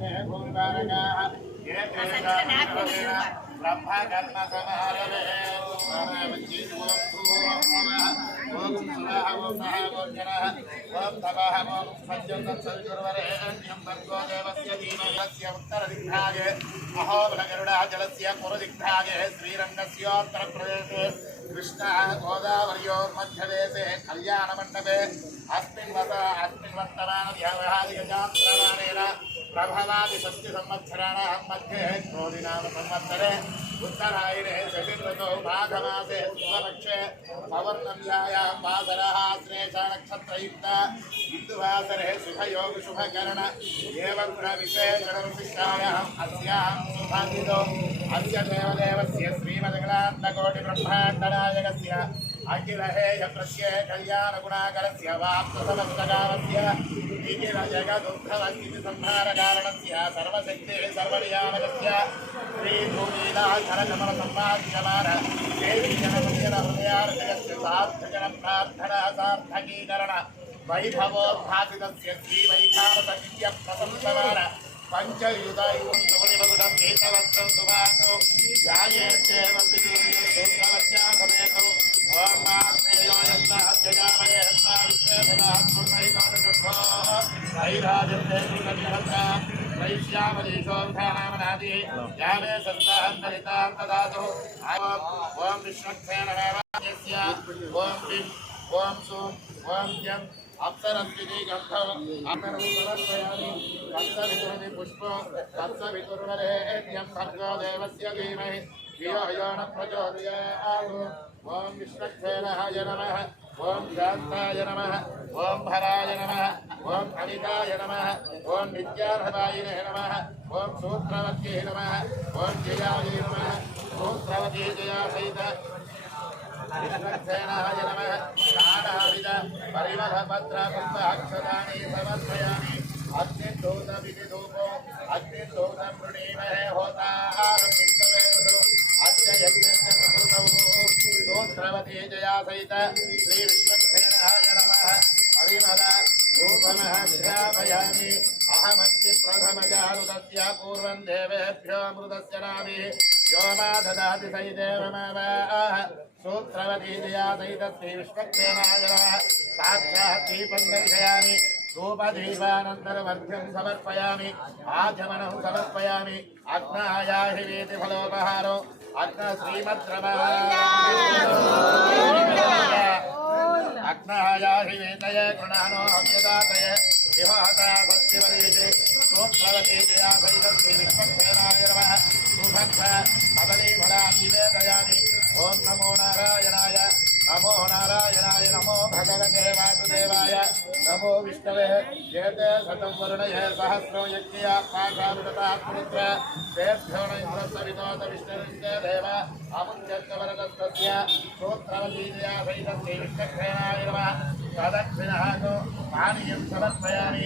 మే భూమిపారకాః ఏ తేజామిత్రేణ బ్రహ్మ కర్మ సమారవే ఓం సురః ఓం నః ఓం జనః ఓం తపః ఓం సత్యం తత్సవితుర్వరేణ్యం భర్గో దేవస్య ధీమహి ఉత్తరదిగ్భాగే మహోబలగరుడాచలస్య పురదిగ్భాగే శ్రీరంగస్యోత్తరప్రదేశే కృష్ణः गोदावर्योर्मध्यदेशे कल्याणमण्डपे अस्मिन् वस अस्मिन् वर्तमानव्यावहारिकजात्राणेन प्रभवादि षष्टिसंवत्सराणां मध्ये क्रोधिनाम संवत्सरे उत्तरायणे शशिर्ऋतौ माघमासे शुक्लपक्षे पवर्णव्यायां वासरः श्रेषा नक्षत्रयुक्त इन्दुवासरे शुभयोग शुभकरण एवं विशेषणविशिष्टायाम् अस्यां सुभागितो अस्य देवदेवस्य श्रीमदगणान्तकोटिब्रह्माण्डनायकस्य अखिलहेय प्रत्यय कल्याणगुणाकरस्य वाप्तसमस्तकामस्य निखिल जगदुद्धवस्थिति संहारकारणस्य सर्वशक्तिः सर्वनियामकस्य श्रीभूमीलाधरकमलसम्पाद्यमान देवी जनमन्दिर हृदयार्जयस्य सार्थजन प्रार्थना सार्थकीकरण वैभवोद्भासितस्य श्रीवैखानसकित्य प्रशंसमान पञ्चयुतायुं सुमणिमकुटं नीतवस्त्रं पुष्पं तत्सवितुर्वरेण्यं भर्गो देवस्य धीमहि धियो यो न प्रचोदयात् ॐ विष्णुक्षेणाय नमः ॐ शान्ताय नमः ॐ भराय नमः ॐ अनिताय नमः ॐ विद्याधरायिने नमः ॐ सूत्रवत्यै नमः ॐ जयाय नमः सूत्रवती जया सहित विष्णुसेनाय नमः नानाविध परिमलपत्रपुष्पाक्षराणि समर्पयामि अग्निदूतविधिधूपो अग्निदूतमृणीमहे होतारमिष्टवेदो अस्य यज्ञस्य प्रभृतौ स्तोत्रवती जया सहित श्रीविष्णुसेनाय नमः परिमल धूपमः ध्यापयामि अहमस्ति प्रथमजारुदस्य पूर्वं देवेभ्यो अमृतस्य नाभिः यो मा ददाति सैदेवमावाह सूत्रवती जया सहित श्रीविष्णुसेनाय नमः साक्षात् दीपं दर्शयामि धूपदीपानन्तरवर्ध्यं समर्पयामि आचमनं समर्पयामि अग्नायाहि वेति फलोपहारो अग्न श्रीमद्रमः अग्नहायाहि वेतये गृणानो अव्यदातये विवाहता भक्तिवरेशे सोत्सवते जया सैदं श्रीविष्णुसेनाय नमः। नमो नारायणाय नमो नारायणाय नमो भगवते वासुदेवाय नमो विष्णवे एते शतं वरुणय सहस्रो यज्ञया पाशारुदता पुरुत्र तेभ्यो न इन्द्रसवितोत विष्णुरिन्दे देव अमुञ्चत्वरदस्तस्य स्तोत्रवतीजया सहितं श्रीविष्णुक्षेणाय नमः तदक्षिणः पानीयं समर्पयामि।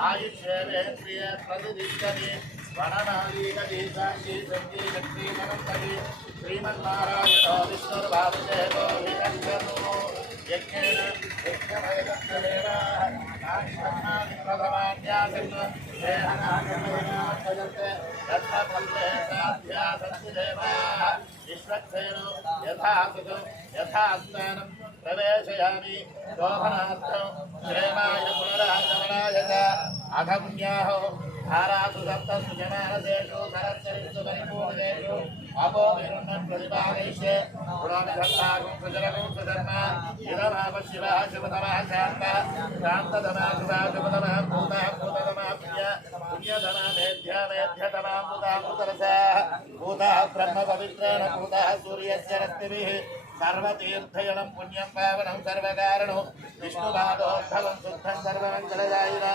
ఆయుష్ేంద్రియ ప్రతిదిష్టది వననాలీగీ సాక్షి శక్తి శక్తి మనంతరి శ్రీమన్నారాయణ విష్ణుర్భారతేతో వికర్షను యజ్ఞేన యజ్ఞమైరక్షలేన నాని ప్రథమాన్యాసన్ దేహనాగతే దత్తఫలే సాధ్యా సత్యదేవ విశ్వక్షేణం యథాస్థానం ప్రవేశయామి శోభనార్థం శ్రేమాయ పునరాగమనాయ అఘపుణ్యాహో ధారాసు సప్తసు జనాలసేషు సరస్సు పరిపూర్ణేషు అపో విరుణ ప్రతిపాదయిష్యే పురామి సత్తాకం సుజలకం సుధర్మ శివమాప శివ శివతమా శాంత శాంతతమా శివా శివతమా భూత భూతతమా పుణ్య పుణ్యతమా మేధ్య మేధ్యతమా భూతామృతరసా భూత బ్రహ్మ పవిత్రేణ భూత సూర్యస్య రస్తిభిः ब्रह्म पवित्रेण भूतः सूर्यस्य रश्मिभिः सर्वतीर्थयनं पुण्यं पावनं सर्वकारणो विष्णुपादोद्भवं शुद्धं सर्वमङ्गलदायिन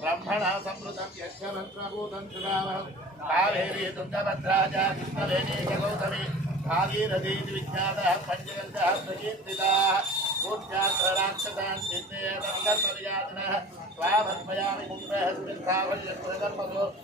ब्रह्मणा संवृतं यज्ञमन्त्रभूतं सुरामहं कावेरी तुङ्गभद्रा च कृष्णवेणी च गौतमी भागीरथी विख्यातः पञ्चगन्धः प्रकीर्तिताः पूज्यात्रराक्षसान् चिन्तेयदङ्गपर्यादिनः स्वाभद्मयामि कुम्भः स्मिन्धावल्यकृतकर्मसु वृक्षराजसमद्भूतः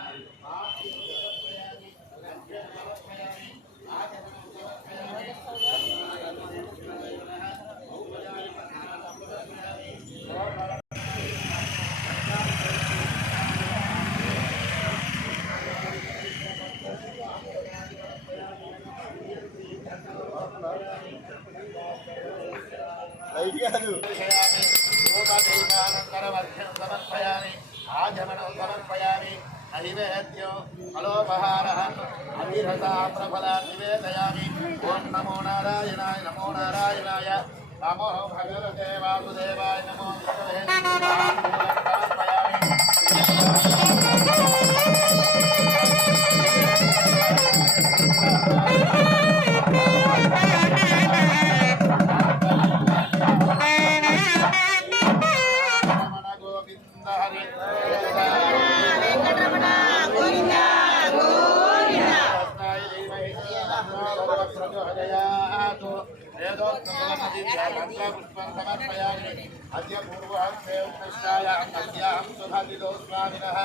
సమర్పయామి. ఆజమనం సమర్పయామి. నైవేద్యం ఫలోపహార అవిరసా ప్రఫల నివేదయామి. ఓం నమో నారాయణాయ నమో నారాయణాయ. నమో భగవతే వాసుదేవాయ నమో విష్ణవే. సమర్పయామి अद्य पूर्वान्मेवस्यायां सुभलिलोस्वामिनः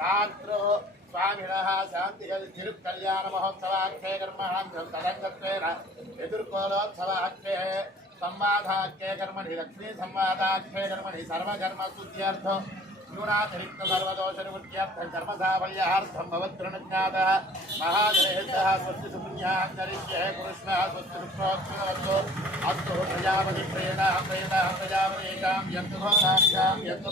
रात्रो स्वामिनः शान्तिकल्याणमहोत्सवाख्ये कर्मः तदङ्गत्वेन यदुर्कोलोत्सवाख्ये संवादाख्ये कर्मणि लक्ष्मीसंवादाख्ये कर्मणि కర్మణి లక్ష్మీ సంవాదాఖ్యే కర్మణి సర్వకర్మ శుద్ధ్యర్థం న్యూనాతిరిక్త సర్వదోష నివృత్త్యర్థం కర్మ సాఫల్యార్థం భవద్రణజ్ఞాత మహాజనేశः స్వస్తి సుపుణ్యాహంకరిష్యే పురుష్ణः స్వస్తి రుక్మోత్సవస్తు అస్తు ప్రజాపతి ప్రేణ ప్రేణ ప్రజాపతికాం యంతు భవతాం యంతు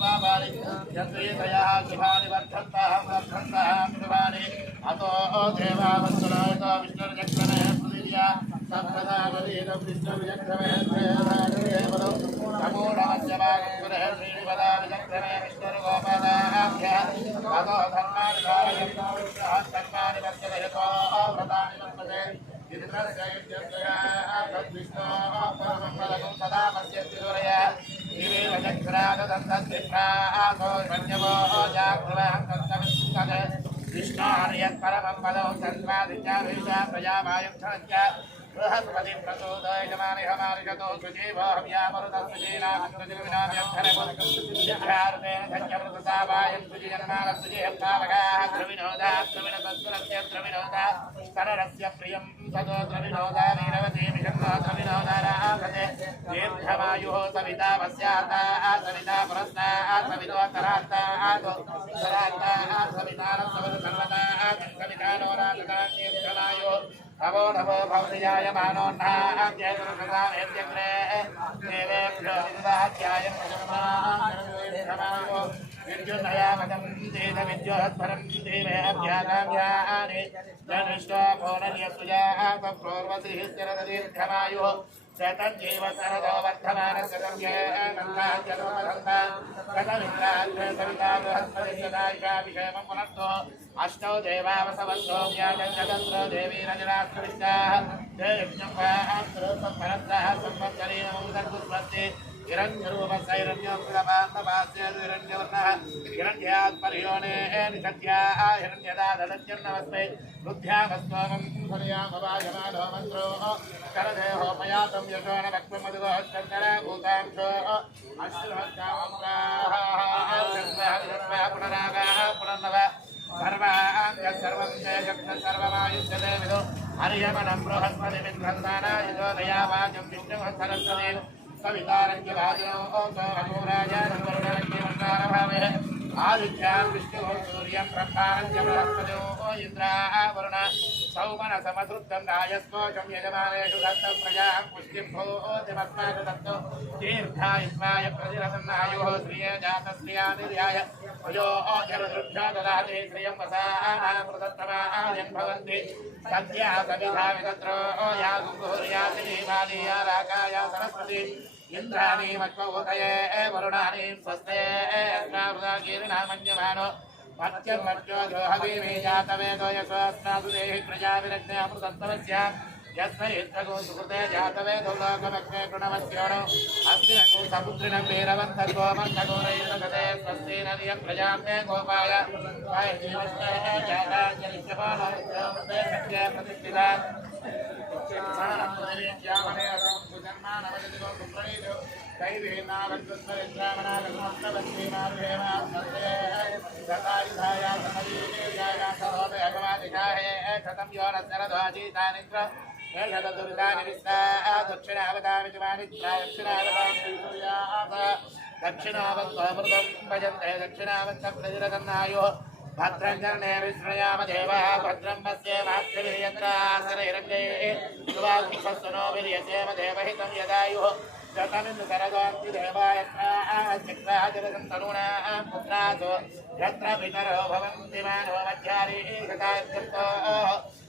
తత్తవిష్కదే విష్ణార్యత్ పరమం పదం సన్మాదిత్యాభిషా ప్రజామాయుద్ధనశ్చ బృహస్పతి ప్రసూదయజమాని హమారిషతో సుజీవోహమ్యామరుత సుజీనామంత్రజీవినాభ్యర్థనముద్ధ్యారుతేన సత్యమృతసావాయం సుజీజన్మాన సుజీహత్తావగాः ద్రవినోదా ద్రవిణతత్సురస్య ద్రవినోదా స్తరరస్య ప్రియం సదో ద్రవినోదా వీరవతీ మిషన్నో ద్రవినోదారాసతే దీర్ఘమాయుः సవితా వస్యాతా సవితా పురస్తా సవితోత్తరాత్తా సరాత్తా సవితారం సవతు సర్వదా సవితానో రాజదా దీర్ఘమాయుः నమో నమో భవతియాయ మానోన్నాహ్యేగ్రే శతజీవ సరదో వర్ధమాన సదవ్యేహస్పతిషదాయికాభిషేమం పునస్తో అష్టౌ దేవావసవస్తో వ్యాజంగదంత్రో దేవీరజరాశ్రవిష్టాః దేవ్యం వాహం సర్వం పరస్సః సంవత్సరీనమం సర్వస్వస్తి हिरण्यवर्णः बुद्ध्यामस्वामं भवायमानो मन्त्रोः करदेहोपयातं यशो न भक्त्वमधुवः चन्द्रा भूतांशोः अश्रुहकामाः पुनरागाः पुनर्नव सर्वाङ्गसर्वं जयक्त सर्वमायुष्यते विदो हरियमनं बृहस्पतिमिन्द्रन्दानायुजोदया वाचं विष्णुः सरस्वती విష్ణు సరస్వతి సవితారంజ రాజో అఘోరాజానం వరుణరంజ ఆదిత్యాం విష్ణు సూర్యం బ్రహ్మానంజ బృహస్పతి ఇంద్రా వరుణ సౌమన సమధృత్తం రాజస్కోశం యజమానేషు దత్తం ప్రజా పుష్టిం భూతిమస్మాకు దత్తం దీర్ఘాయుష్మాయ ప్రతిరసన్నాయో శ్రియ జాత శ్రియానిర్యాయ భుజో జరదృక్ష దదాతి శ్రియం వసానాం భవంతి సద్యా సవిధా వితత్రో యా రాకాయ సరస్వతి ఇంద్రాణి మత్వోదయే వరుణాని స్వస్తే గిరినామన్యమానో మత్యం మత్యో ద్రోహవీమే జాతవేదో యశోస్నాసు దేహి ప్రజావిరజ్ఞ అమృతత్వస్య యస్మై ఇత్రగో సుకృతే జాతవేదో లోకమగ్నే ప్రణవస్యోణో అస్తినకు సముద్రిణం వీరవంతగో మంతగోరైర్నగతే స్వస్తి నదియం ప్రజామ్నే గోపాయ వాయ జీవస్తే జాతాంజలిష్యపాలే సత్య ప్రతిష్ఠితా దక్షిణావృతం భజంతే దక్షిణావంత ప్రజరగన్నాయో భద్రం విశ్రయామ దేవः భద్రం పశ్యేమాక్షవిర్యంద్రాసనైరంగే యువాగుంసస్సునో దేవహితం యదాయుः. శతమిన్ను కరగాంతి పుత్రాసు యత్ర పితరో భవంతి మానవ మధ్యారీ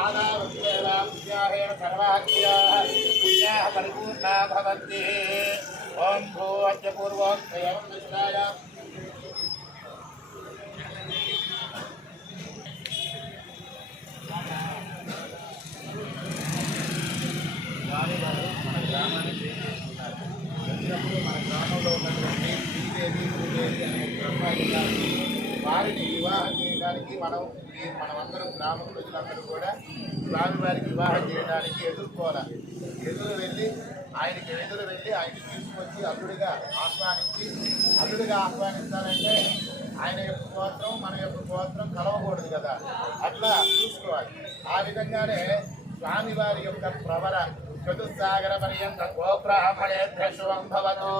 ఆదావత్యేవాహేన సర్వాఖ్యాः పుణ్యాः పరిపూర్ణా భవంతి ఓం భూ అద్య పూర్వోక్తయం విష్ణాయ మన గ్రామానికి వచ్చినప్పుడు మన గ్రామంలో ఉన్నటువంటి శ్రీదేవి భూదేవి అనే బ్రహ్మాయి ఉన్నారు. వారిని వివాహం చేయడానికి మనం మనమందరం గ్రామ ప్రజలందరూ కూడా స్వామివారికి వివాహం చేయడానికి ఎదుర్కోవాలి? ఎదురు వెళ్ళి ఆయనకి ఎదురు వెళ్ళి ఆయన తీసుకొచ్చి అల్లుడిగా ఆహ్వానించి అల్లుడిగా ఆహ్వానించాలంటే ఆయన యొక్క గోత్రం మన యొక్క గోత్రం కలవకూడదు కదా. అట్లా చూసుకోవాలి. ఆ విధంగానే స్వామివారి యొక్క ప్రవర చతుస్సాగర పర్యంత గోబ్రాహ్మణేభ్యశుభం భవతు.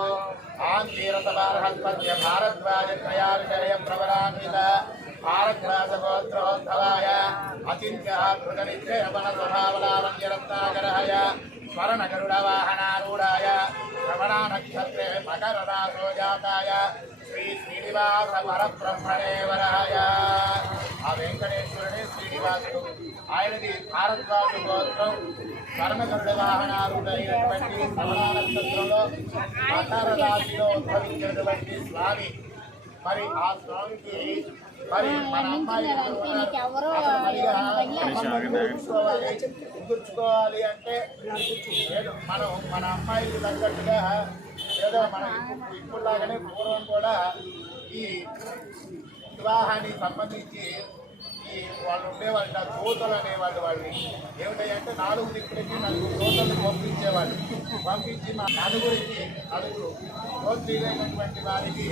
ఆంధ్రీరసమార్హస్పత్య భారద్వాజ త్రయా విషయ ప్రవరాన్విత. భారద్వాజ గోత్రోద్భవాయ అచింత్య కృత నిశ్చయమన స్వభావలావణ్య రత్నాకరాయ మకర రాసో జాతాయ శ్రీ శ్రీనివాస పరబ్రహ్మణే వరాయ ఆ వెంకటేశ్వరుడే శ్రీనివాసుడు ఆయనది భారద్వాజ గోత్రం స్వర్ణగరుడ వాహనారుడైనటువంటి శ్రవణ నక్షత్రంలో మకర రాశిలో ఉద్భవించినటువంటి స్వామి. మరి ఆ స్వామికి మరి మన అమ్మాయి ఎవరో కుదుర్చుకోవాలి కుదుర్చుకోవాలి అంటే మనం మన అమ్మాయికి తగ్గట్టుగా ఏదో మనం ఇప్పుడు ఇప్పుడులాగానే పూర్వం కూడా ఈ వివాహానికి సంబంధించి ఈ వాళ్ళు ఉండేవాళ్ళు ఆ దూతలు అనేవాళ్ళు వాళ్ళని ఏమిటంటే నాలుగు దిక్కులకి నలుగురు దూతలను పంపించేవాళ్ళు. పంపించి మా నలుగురికి నలుగురు గోత్రీలైనటువంటి వారికి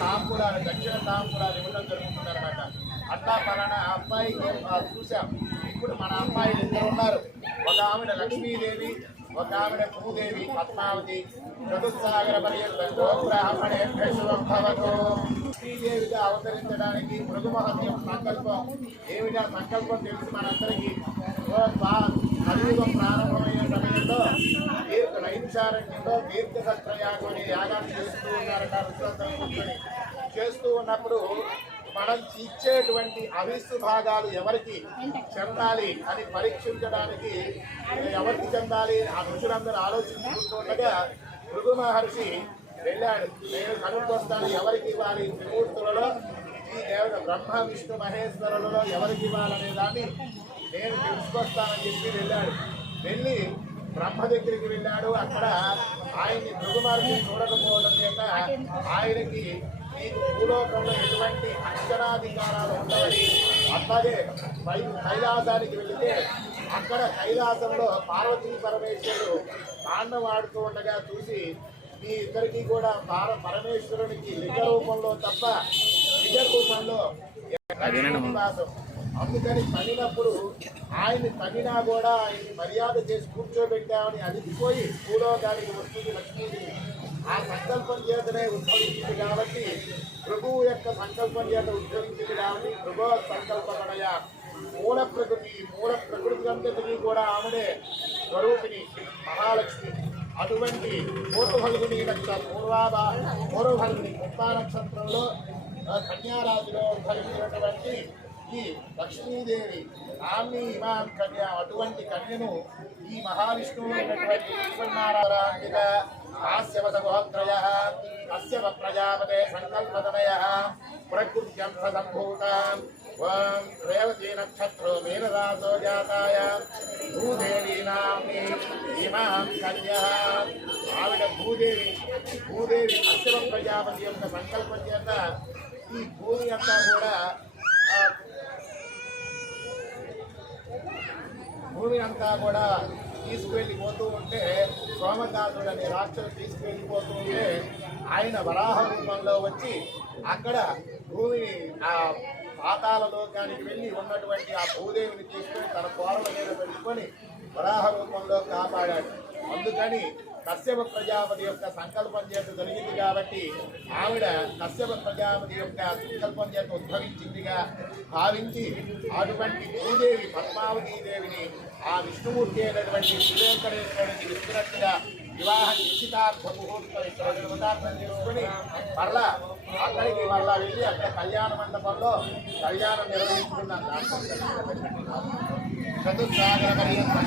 తాంబూలాలు దక్షిణ తాంబూలాలు ఇవ్వడం జరుగుతుందన్నమాట. అట్లా పలానా అబ్బాయికి చూసాం ఇప్పుడు మన అమ్మాయిలు ఇద్దరు ఉన్నారు. ఒక ఆవిడ లక్ష్మీదేవి ఒక ఆవిడ భూదేవి పద్మావతి. చతుస్సాగర పర్యంత గోబ్రాహ్మణే శుభం భవతు. అవతరించడానికి మృగమహత్యం సంకల్పం. ఏమిటా సంకల్పం తెలిసి మనందరికీ? కలియుగం ప్రారంభమైన సమయంలో దీర్ఘ నైచారణ్యంలో దీర్ఘ సత్రయాగం అనే యాగాన్ని చేస్తూ ఉన్నారట విశ్వాసం చేస్తూ ఉన్నప్పుడు మనం ఇచ్చేటువంటి అవిస్తు భాగాలు ఎవరికి చెందాలి అని పరీక్షించడానికి ఎవరికి చెందాలి ఆ ఋషులందరూ ఆలోచించుకుంటుండగా భృగు మహర్షి వెళ్ళాడు. నేను కనుక్కొస్తాను ఎవరికి ఇవ్వాలి? త్రిమూర్తులలో ఈ దేవత బ్రహ్మ విష్ణు మహేశ్వరులలో ఎవరికి ఇవ్వాలనే దాన్ని నేను తెలుసుకొస్తానని చెప్పి వెళ్ళాడు. వెళ్ళి బ్రహ్మ దగ్గరికి వెళ్ళాడు. అక్కడ ఆయన్ని భృగుమార్గం చూడకపోవడం చేత ఆయనకి నీకు భూలోకంలో ఎటువంటి అక్షరాధికారాలు ఉండవని అట్లాగే పై కైలాసానికి వెళితే అక్కడ కైలాసంలో పార్వతీ పరమేశ్వరుడు తాండవాడుతూ ఉండగా చూసి మీ ఇద్దరికి కూడా పార పరమేశ్వరునికి లింగ రూపంలో తప్ప నిజ రూపంలో నివాసం. అందుకని తగినప్పుడు ఆయన్ని తగినా కూడా ఆయన్ని మర్యాద చేసి కూర్చోబెట్టామని అలిసిపోయి భూలోకానికి వస్తుంది లక్ష్మీదేవి. ఆ సంకల్పం చేతనే ఉద్భవించింది కాబట్టి ప్రభువు యొక్క సంకల్పం చేత ఉద్భవించింది కాబట్టి ప్రభు సంకల్పమనయ మూల ప్రకృతి మూల ప్రకృతి అంతటిని కూడా ఆమెడే స్వరూపిణి మహాలక్ష్మి. అటువంటి పూర్వఫల్గుని యొక్క పూర్వాభా పూర్వఫల్గుని ముప్పా నక్షత్రంలో ఆ కన్యారాశిలో ఉద్భవించినటువంటి ఈ లక్ష్మీదేవి ఆమె ఇమాం కన్య అటువంటి కన్యను ఈ మహావిష్ణువు అయినటువంటి శ్రీమన్నారాయణ హాస్యవస గోత్రయ అస్య ప్రజాపతే సంకల్పతనయ ప్రకృత్యం సంభూత ఓం రేవతి నక్షత్రో మీనరాసో జాతాయ భూదేవి నామ్ని ఇమాం కన్య ఆవిడ భూదేవి భూదేవి అశ్వ ప్రజాపతి యొక్క సంకల్పం చేత ఈ భూమి అంతా కూడా ఆ, భూమి అంతా కూడా తీసుకువెళ్ళిపోతూ ఉంటే సోమదాసుడు అనే రాక్షసు తీసుకువెళ్ళిపోతూ ఉంటే ఆయన వరాహ రూపంలో వచ్చి అక్కడ భూమిని ఆ పాతాల లోకానికి వెళ్ళి ఉన్నటువంటి ఆ భూదేవిని తీసుకుని తన కోరల మీద పెట్టుకొని వరాహ రూపంలో కాపాడాడు. అందుకని కశ్యప ప్రజాపతి యొక్క సంకల్పం చేత జరిగింది కాబట్టి ఆవిడ కశ్యప ప్రజాపతి యొక్క సంకల్పం చేత ఉద్భవించిందిగా భావించి అటువంటి భూదేవి పద్మావతి దేవిని ఆ విష్ణుమూర్తి అయినటువంటి శ్రీవేంకటేశ్వరుడికి ఇస్తున్నట్టుగా వివాహ నిశ్చితార్థ ముహూర్తం ఇక్కడ చేసుకుని మరలా అక్కడికి మరలా వెళ్ళి అక్కడ కళ్యాణ మండపంలో కళ్యాణం నిర్వహించుకున్నాం చతుస్సాగర పర్యంతం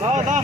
나와 나.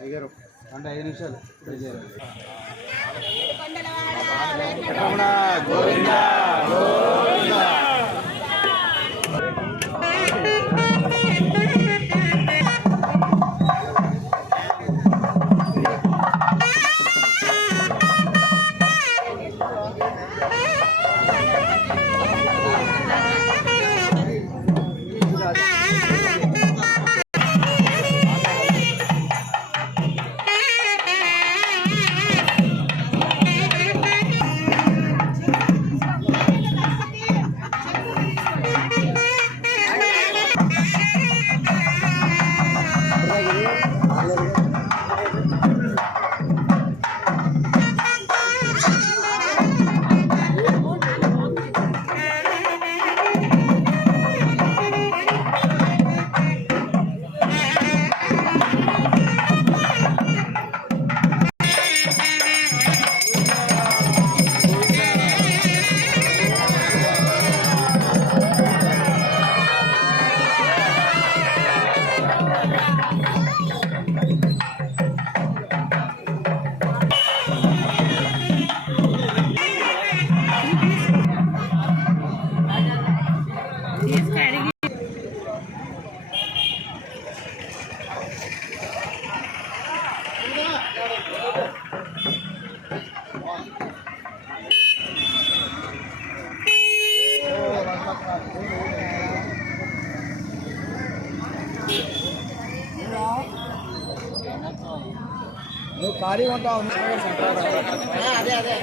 అయ్యారు అంటే ఐదు నిమిషాలు రమణ గోవిందా ఖాళీ ఉంటావు అదే అదే.